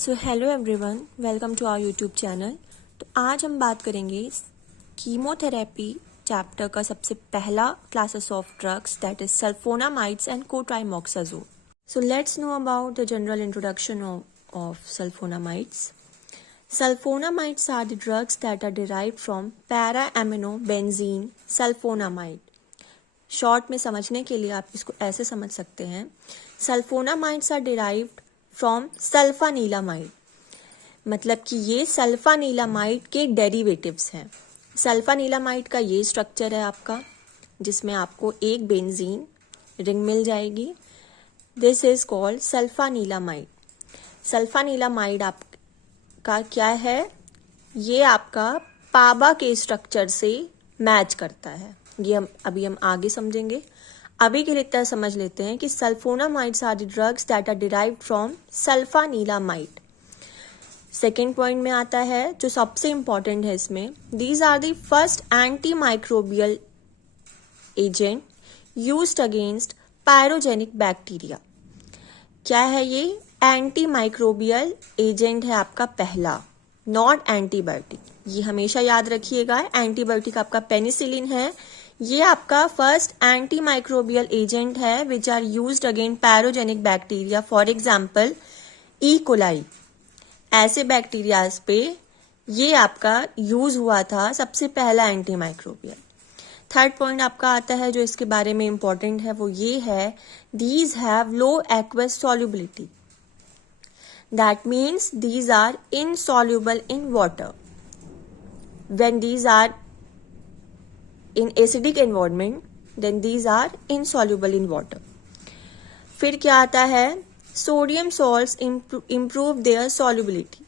So hello everyone, welcome to our YouTube channel. तो आज हम बात करेंगे कीमोथेरेपी चैप्टर का सबसे पहला classes of drugs, that is sulfonamides and cotrimoxazole. So let's know about the general introduction of sulfonamides. Sulfonamides are the drugs that are derived from para-aminobenzene sulfonamide. Short में समझने के लिए आप इसको ऐसे समझ सकते हैं, सल्फोनामाइड्स आर डिराइव्ड फ्रॉम सल्फानीलामाइड, मतलब कि ये सल्फानीलामाइड के डेरिवेटिव्स हैं। सल्फानीलामाइड का ये स्ट्रक्चर है आपका, जिसमें आपको एक बेंजीन रिंग मिल जाएगी। This is called sulfanilamide. Sulfanilamide आपका क्या है, ये आपका पाबा के स्ट्रक्चर से मैच करता है। ये हम आगे समझेंगे। अभी के लिए इतना समझ लेते हैं कि sulfonamides are the drugs that are derived from sulfanilamide. Second point में आता है जो सबसे इंपॉर्टेंट है इसमें, these are the first antimicrobial agent used against pyrogenic bacteria. क्या है ये? एंटी माइक्रोबियल एजेंट है आपका पहला, नॉट एंटीबायोटिक। ये हमेशा याद रखिएगा, एंटीबायोटिक आपका पेनिसिलिन है, ये आपका फर्स्ट एंटी माइक्रोबियल एजेंट है which are used against pyrogenic bacteria, for example E coli. ऐसे बैक्टीरियाज पे ये आपका यूज हुआ था सबसे पहला एंटी माइक्रोबियल। थर्ड पॉइंट आपका आता है जो इसके बारे में इंपॉर्टेंट है, वो ये है, these have low aqueous solubility, that means these are insoluble in water. When these are in acidic environment, then these are insoluble in water. फिर क्या आता है, sodium salts improve their solubility,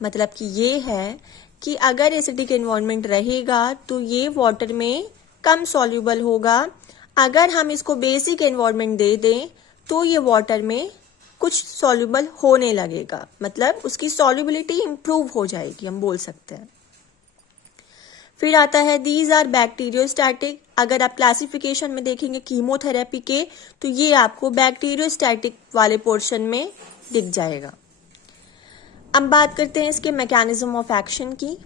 मतलब कि ये है कि अगर एसिडिक एनवायरनमेंट रहेगा तो ये वाटर में कम सॉल्युबल होगा। अगर हम इसको बेसिक एनवायरनमेंट दे दें तो ये वाटर में कुछ सॉल्युबल होने लगेगा, मतलब उसकी सॉल्युबिलिटी इंप्रूव हो जाएगी, हम बोल सकते हैं। फिर आता है दीज आर बैक्टीरियोस्टैटिक। अगर आप क्लासिफिकेशन में देखेंगे कीमोथेरेपी के, तो ये आपको बैक्टीरियोस्टैटिक वाले पोर्शन में दिख जाएगा। अब बात करते हैं इसके मैकेनिज्म ऑफ एक्शन की।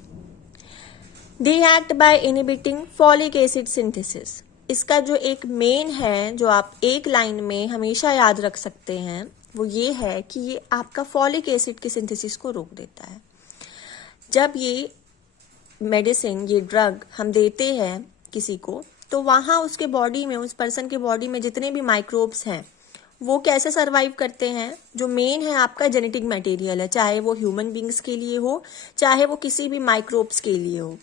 They act by inhibiting folic acid synthesis. इसका जो एक मेन है, जो आप एक लाइन में हमेशा याद रख सकते हैं, वो ये है कि ये आपका फॉलिक एसिड की सिंथेसिस को रोक देता है। जब ये मेडिसिन, ये ड्रग हम देते हैं किसी को, तो वहाँ उसके बॉडी में, उस पर्सन के बॉडी में जितने भी माइक्रोब्स हैं वो कैसे सरवाइव करते हैं। जो मेन है आपका जेनेटिक मटेरियल है, चाहे वो ह्यूमन बींग्स के लिए हो, चाहे वो किसी भी माइक्रोब्स के लिए हो,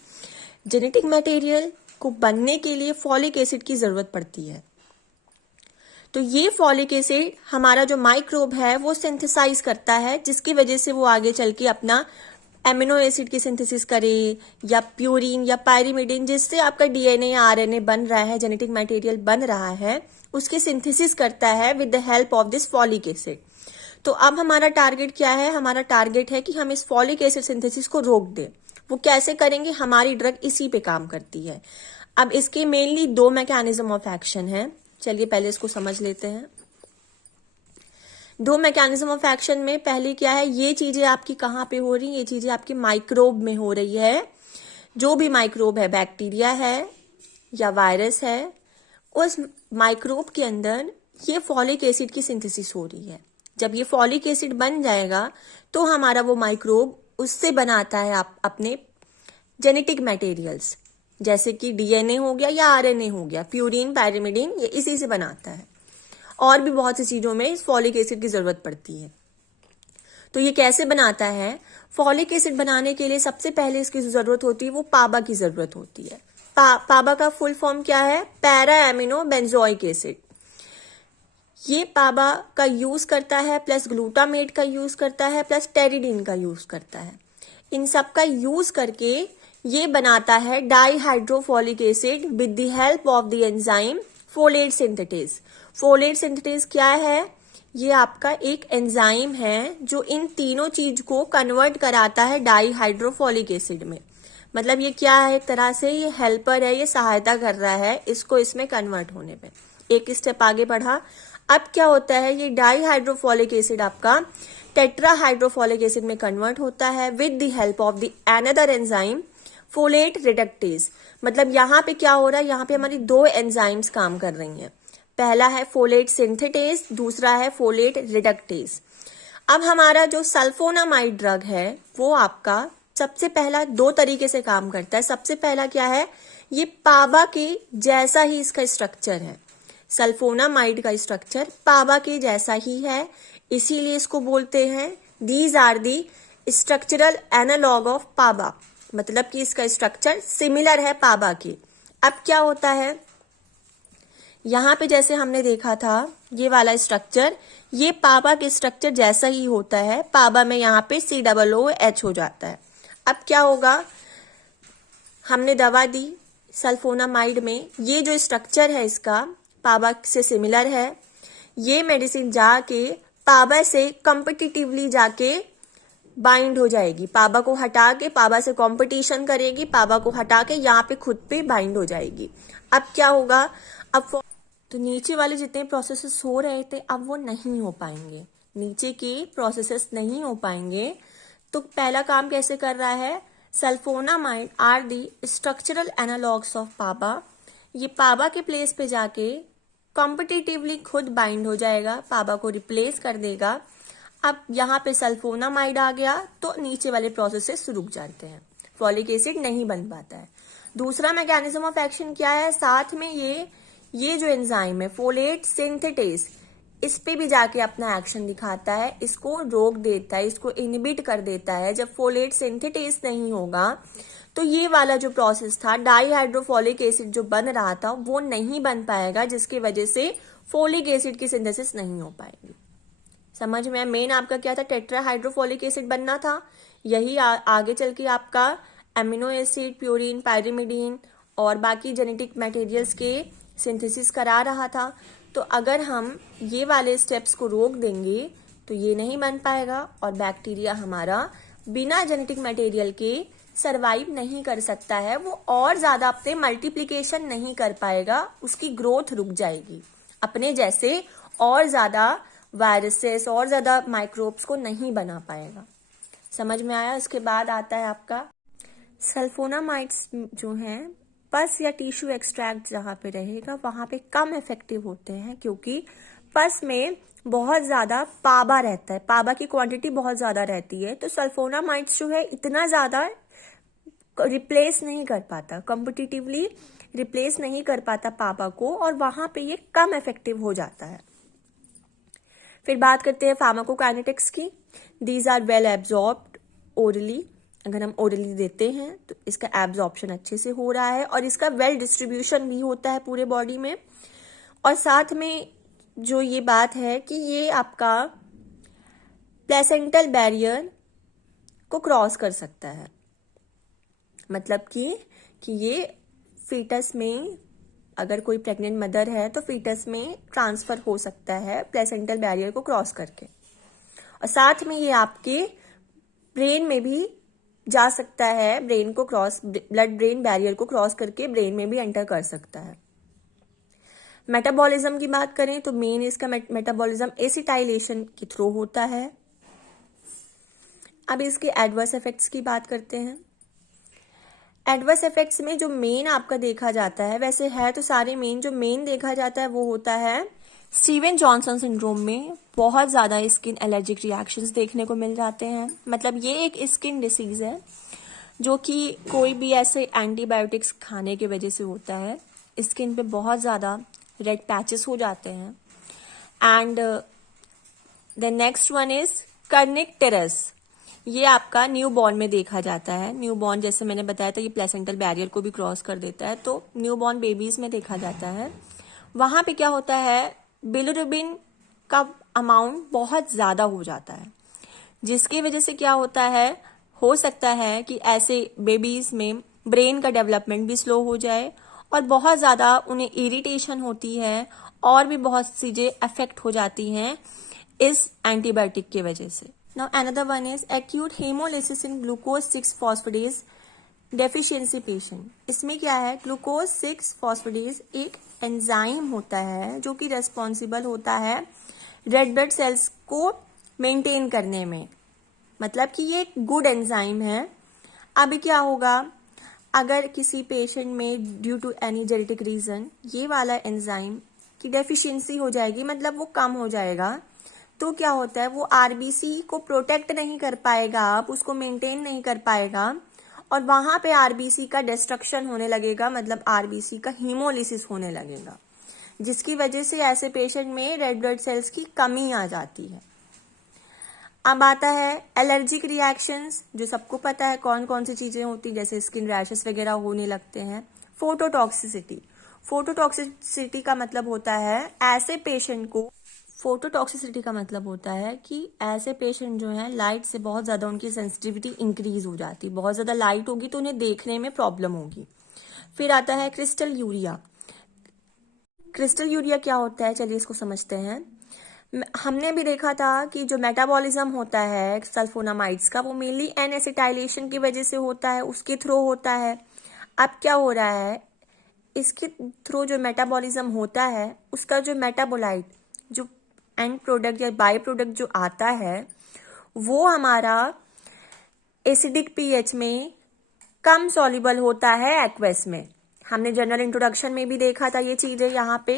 जेनेटिक मटेरियल को बनने के लिए फॉलिक एसिड की जरूरत पड़ती है। तो ये फॉलिक एसिड हमारा जो माइक्रोब है वो सिंथेसाइज करता है, जिसकी वजह से वो आगे चल के अपना एमिनो एसिड की सिंथेसिस करे, या प्यूरिन या पायरिमिडिन, जिससे आपका डीएनए या आरएनए बन रहा है, जेनेटिक मटेरियल बन रहा है, उसकी सिंथेसिस करता है with the help of this folic acid. तो अब हमारा टारगेट क्या है? हमारा टारगेट है कि हम इस फॉलिक एसिड सिंथेसिस को रोक दें। वो कैसे करेंगे? हमारी ड्रग इसी पे काम करती है। अब इसके मेनली दो मैकेनिज्म ऑफ एक्शन है, चलिए पहले इसको समझ लेते हैं। दो मैकेनिज्म ऑफ एक्शन में पहली क्या है, ये चीजें आपकी कहाँ पे हो रही है? ये चीजें आपकी माइक्रोब में हो रही है। जो भी माइक्रोब है, बैक्टीरिया है या वायरस है, उस माइक्रोब के अंदर ये फॉलिक एसिड की सिंथेसिस हो रही है। जब ये फॉलिक एसिड बन जाएगा तो हमारा वो माइक्रोब उससे बनाता है अपने जेनेटिक मटेरियल्स, जैसे कि डीएनए हो गया या आरएनए हो गया, प्यूरिन, पायरिमिडिन, ये इसी से बनाता है। और भी बहुत सी चीजों में इस फॉलिक एसिड की जरूरत पड़ती है। तो ये कैसे बनाता है? फॉलिक एसिड बनाने के लिए सबसे पहले इसकी जो जरूरत होती है वो पाबा की जरूरत होती है। पाबा का फुल फॉर्म क्या है? Para amino benzoic acid. ये पाबा का यूज करता है, प्लस ग्लूटामेट का यूज करता है, प्लस टेरिडीन का यूज करता है। इन सब का यूज करके ये बनाता है dihydrofolic acid with the help of the enzyme folate synthetase. Folate synthetase क्या है? ये आपका एक एंजाइम है जो इन तीनों चीज को कन्वर्ट कराता है डाईहाइड्रोफॉलिक एसिड में। मतलब ये क्या है? एक तरह से ये हेल्पर है, ये सहायता कर रहा है इसको इसमें कन्वर्ट होने में। एक स्टेप आगे बढ़ा, अब क्या होता है, ये डाईहाइड्रोफॉलिक एसिड आपका टेट्रा हाइड्रोफोलिक एसिड में कन्वर्ट होता है with the help of the another enzyme folate reductase. मतलब यहाँ पे क्या हो रहा है, यहाँ पे हमारी दो एंजाइम्स काम कर रही हैं। पहला है फोलेट सिंथेटेज, दूसरा है फोलेट रिडक्टेज। अब हमारा जो सल्फोनामाइड ड्रग है वो आपका सबसे पहला दो तरीके से काम करता है। सबसे पहला क्या है, ये पाबा के जैसा ही इसका स्ट्रक्चर है। सल्फोनामाइड का स्ट्रक्चर पाबा के जैसा ही है, इसीलिए इसको बोलते हैं these are the structural analogue of PABA. मतलब कि इसका स्ट्रक्चर सिमिलर है पाबा के। अब क्या होता है, यहाँ पे जैसे हमने देखा था ये वाला स्ट्रक्चर, ये पाबा के स्ट्रक्चर जैसा ही होता है। पाबा में यहाँ पे COOH हो जाता है। अब क्या होगा, हमने दवा दी सल्फोनामाइड में, ये जो स्ट्रक्चर है इसका पाबा से सिमिलर है। ये मेडिसिन जाके पाबा से कॉम्पिटिटिवली जाके बाइंड हो जाएगी। पाबा को हटा के पाबा से कंपटीशन करेगी, पाबा को हटा के यहाँ पे खुद पे बाइंड हो जाएगी। अब क्या होगा, अब तो नीचे वाले जितने प्रोसेसेस हो रहे थे अब वो नहीं हो पाएंगे, नीचे के प्रोसेसेस नहीं हो पाएंगे। तो पहला काम कैसे कर रहा है, sulfonamide are the structural analogues of PABA. ये पाबा के प्लेस पे जाके कॉम्पिटिटिवली खुद बाइंड हो जाएगा, पाबा को रिप्लेस कर देगा। अब यहाँ पे सल्फोनामाइड आ गया तो नीचे वाले प्रोसेसेस रुक जाते हैं, फॉलिक एसिड नहीं बन पाता है। दूसरा मैकेनिज्म ऑफ एक्शन क्या है, साथ में ये जो एंजाइम है फोलेट सिंथेटेज, इस पे भी जाके अपना एक्शन दिखाता है, इसको रोक देता है, इसको इनहिबिट कर देता है। जब फोलेट सिंथेटेज नहीं होगा तो ये वाला जो प्रोसेस था डाईहाइड्रोफोलिक एसिड जो बन रहा था वो नहीं बन पाएगा, जिसकी वजह से फोलिक एसिड की सिंथेसिस नहीं हो पाएगी। समझ में, मेन आपका क्या था, टेट्रा हाइड्रोफोलिक एसिड बनना था, यही आगे चल के आपका एमिनो एसिड, प्यूरिन, पायरिमिडीन और बाकी जेनेटिक मटेरियल्स के सिंथेसिस करा रहा था। तो अगर हम ये वाले स्टेप्स को रोक देंगे तो ये नहीं बन पाएगा और बैक्टीरिया हमारा बिना जेनेटिक मटेरियल के सरवाइव नहीं कर सकता है, वो और ज्यादा अपने मल्टीप्लिकेशन नहीं कर पाएगा, उसकी ग्रोथ रुक जाएगी, अपने जैसे और ज्यादा वायरसेस और ज्यादा माइक्रोब्स को नहीं बना पाएगा। समझ में आया। इसके बाद आता है आपका सल्फोनामाइड्स जो हैं पस या टिश्यू एक्सट्रैक्ट जहाँ पे रहेगा वहां पे कम इफेक्टिव होते हैं, क्योंकि पस में बहुत ज्यादा पाबा रहता है, पाबा की क्वांटिटी बहुत ज्यादा रहती है। तो सल्फोनामाइड्स जो है इतना ज्यादा रिप्लेस नहीं कर पाता, कॉम्पिटिटिवली रिप्लेस नहीं कर पाता पाबा को, और वहां पे ये कम इफेक्टिव हो जाता है। फिर बात करते हैं फार्माकोकाइनेटिक्स की। These are well absorbed orally. अगर हम ओरली देते हैं तो इसका एब्जॉर्प्शन अच्छे से हो रहा है और इसका वेल डिस्ट्रीब्यूशन भी होता है पूरे बॉडी में। और साथ में जो ये बात है कि ये आपका प्लेसेंटल बैरियर को क्रॉस कर सकता है, मतलब कि ये फीटस में, अगर कोई प्रेग्नेंट मदर है तो फीटस में ट्रांसफर हो सकता है प्लेसेंटल बैरियर को क्रॉस करके। और साथ में ये आपके ब्रेन में भी जा सकता है, ब्रेन को क्रॉस, ब्लड ब्रेन बैरियर को क्रॉस करके ब्रेन में भी एंटर कर सकता है। मेटाबॉलिज्म की बात करें तो मेन इसका मेटाबॉलिज्म एसिटाइलेशन के थ्रू होता है। अब इसके एडवर्स इफेक्ट्स की बात करते हैं। एडवर्स इफेक्ट्स में जो मेन आपका देखा जाता है, वैसे है तो सारे मेन, जो मेन देखा जाता है वो होता है स्टीवन जॉनसन सिंड्रोम में बहुत ज्यादा स्किन एलर्जिक रिएक्शंस देखने को मिल जाते हैं। मतलब ये एक स्किन डिसीज है जो कि कोई भी ऐसे एंटीबायोटिक्स खाने की वजह से होता है। स्किन पे बहुत ज्यादा रेड पैचेस हो जाते हैं। And the next one is kernicterus. ये आपका न्यू बॉर्न में देखा जाता है। न्यू बॉर्न, जैसे मैंने बताया था, ये प्लेसेंटल बैरियर को भी क्रॉस कर देता है, तो न्यू बॉर्न बेबीज में देखा जाता है। वहां पे क्या होता है, बिलिरुबिन का अमाउंट बहुत ज्यादा हो जाता है, जिसकी वजह से क्या होता है, हो सकता है कि ऐसे बेबीज में ब्रेन का डेवलपमेंट भी स्लो हो जाए और बहुत ज्यादा उन्हें इरिटेशन होती है और भी बहुत चीजें अफेक्ट हो जाती हैं इस एंटीबायोटिक की वजह से। Now another one is acute haemolysis in glucose 6 phosphatase deficiency patient. इसमें क्या है, ग्लूकोज 6 फॉस्फेटेज एक एंजाइम होता है जो कि रेस्पॉन्सिबल होता है रेड ब्लड सेल्स को मेंटेन करने में, मतलब कि ये एक गुड एंजाइम है। अभी क्या होगा, अगर किसी पेशेंट में due to any genetic reason ये वाला एंजाइम की डेफिशिएंसी हो जाएगी, मतलब वो कम हो जाएगा, तो क्या होता है, वो आरबीसी को प्रोटेक्ट नहीं कर पाएगा, आप उसको मेंटेन नहीं कर पाएगा, और वहां पे आरबीसी का डिस्ट्रक्शन होने लगेगा, मतलब आरबीसी का हीमोलिसिस होने लगेगा, जिसकी वजह से ऐसे पेशेंट में रेड ब्लड सेल्स की कमी आ जाती है। अब आता है एलर्जिक रिएक्शंस, जो सबको पता है कौन कौन सी चीजें होती, जैसे स्किन रैशेस वगैरह होने लगते हैं। फोटोटॉक्सिसिटी, फोटोटॉक्सिसिटी का मतलब होता है ऐसे पेशेंट को, फोटोटॉक्सिसिटी का मतलब होता है कि ऐसे पेशेंट जो हैं लाइट से बहुत ज्यादा उनकी सेंसिटिविटी इंक्रीज हो जाती है, बहुत ज्यादा लाइट होगी तो उन्हें देखने में प्रॉब्लम होगी। फिर आता है क्रिस्टल यूरिया। क्रिस्टल यूरिया क्या होता है, चलिए इसको समझते हैं। हमने भी देखा था कि जो मेटाबॉलिज्म होता है सल्फोनामाइड्स का, वो मेनली एन एसिटाइलेशन की वजह से होता है, उसके थ्रू होता है। अब क्या हो रहा है, इसके थ्रू जो मेटाबॉलिज्म होता है उसका जो मेटाबोलाइट, जो एंड प्रोडक्ट या बाई प्रोडक्ट जो आता है, वो हमारा एसिडिक पीएच में कम सॉल्युबल होता है एक्वेस में। हमने जनरल इंट्रोडक्शन में भी देखा था ये चीजें, यहाँ पे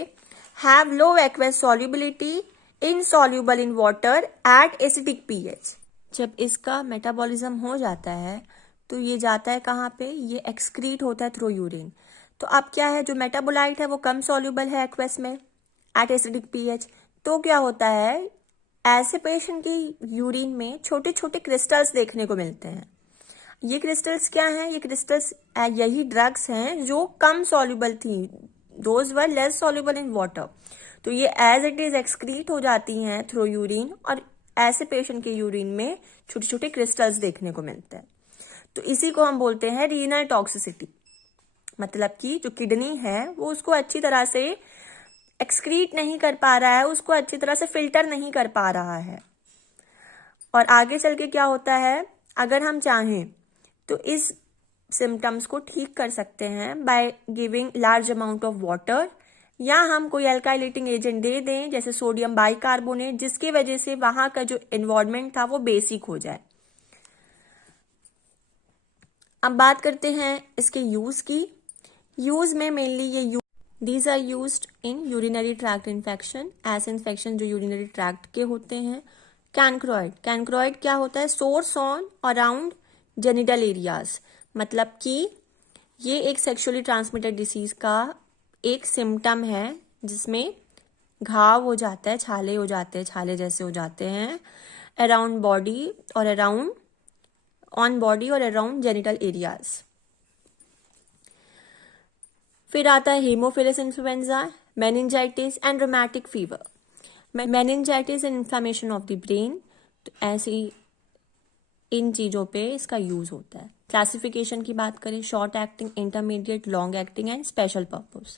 have low aqueous solubility, insoluble in water at acidic pH. जब इसका मेटाबॉलिज्म हो जाता है तो ये जाता है कहाँ पे, ये एक्सक्रीट होता है थ्रू यूरिन। तो अब क्या है, जो मेटाबोलाइट है वो कम सॉल्युबल है एक्वेस में एट एसिडिक पीएच, तो क्या होता है, ऐसे पेशेंट की यूरिन में छोटे छोटे क्रिस्टल्स देखने को मिलते हैं। ये क्रिस्टल्स क्या हैं, ये क्रिस्टल्स यही ड्रग्स हैं जो कम सॉल्युबल थी, those were less soluble in water, तो ये एज इट इज एक्सक्रीट हो जाती हैं थ्रू यूरिन, और ऐसे पेशेंट के यूरिन में छोटे छोटे क्रिस्टल्स देखने को मिलते हैं। तो इसी को हम बोलते हैं रीनल टॉक्सिसिटी, मतलब कि जो किडनी है वो उसको अच्छी तरह से एक्सक्रीट नहीं कर पा रहा है, उसको अच्छी तरह से फिल्टर नहीं कर पा रहा है। और आगे चल के क्या होता है, अगर हम चाहें तो इस सिम्टम्स को ठीक कर सकते हैं by giving large amount of water, या हम कोई अल्काइलेटिंग एजेंट दे दें जैसे सोडियम बाइकार्बोनेट, जिसकी वजह से वहां का जो एनवायरमेंट था वो बेसिक हो जाए। अब बात करते हैं इसके यूज की। यूज में मेनली ये these are used in urinary tract infection, ऐसे इन्फेक्शन जो यूरिनरी ट्रैक्ट के होते हैं। कैनक्रोइड, कैनक्रोइड क्या होता है, sores on around genital areas, मतलब कि ये एक सेक्सुअली ट्रांसमिटेड डिसीज का एक सिम्टम है जिसमें घाव हो जाता है, छाले हो जाते हैं, छाले जैसे हो जाते हैं अराउंड बॉडी और अराउंड ऑन बॉडी और अराउंड जेनिटल एरियाज। फिर आता है Haemophilus influenza, meningitis and rheumatic fever. Meningitis and inflammation of the brain, तो ऐसी इन चीजों पे इसका यूज होता है। क्लासिफिकेशन की बात करें, short acting, intermediate, long acting and special purpose.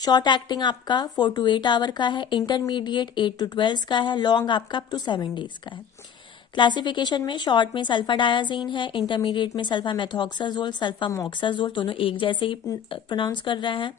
Short acting आपका 4 to 8 आवर का है, इंटरमीडिएट 8 to 12 का है, लॉन्ग आपका अप टू 7 days का है। क्लासिफिकेशन में शॉर्ट में सल्फाडायाजीन है, इंटरमीडिएट में सल्फामेथॉक्साजोल, सल्फामोक्साजोल, दोनों एक जैसे ही प्रोनाउंस कर रहे हैं।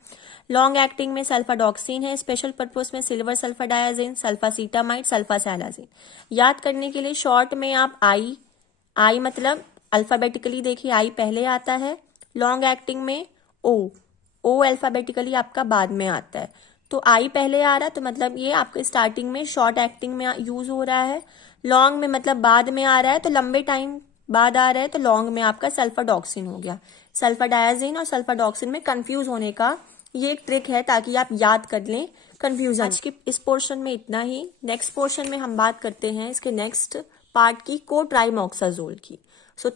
लॉन्ग एक्टिंग में सल्फाडॉक्सिन है, स्पेशल पर्पस में सिल्वर सल्फाडायाजीन, सल्फासीटामाइड, सल्फासैलाजीन। याद करने के लिए शॉर्ट में आप आई मतलब अल्फाबेटिकली देखिए, आई पहले आता है। लॉन्ग एक्टिंग में ओ अल्फाबेटिकली आपका बाद में आता है, तो आई पहले आ रहा है तो मतलब ये आपके स्टार्टिंग में शॉर्ट एक्टिंग में यूज हो रहा है। लॉन्ग में मतलब बाद में आ रहा है, तो लंबे टाइम बाद आ रहा है, तो लॉन्ग में आपका सल्फाडॉक्सिन हो गया। सल्फाडायाजीन और सल्फाडॉक्सिन में कंफ्यूज होने का ये एक ट्रिक है ताकि आप याद कर लें कंफ्यूजन। आज के इस पोर्शन में इतना ही। नेक्स्ट पोर्शन में हम बात करते हैं इसके नेक्स्ट पार्ट की, कोट्राइमोक्साजोल की। सो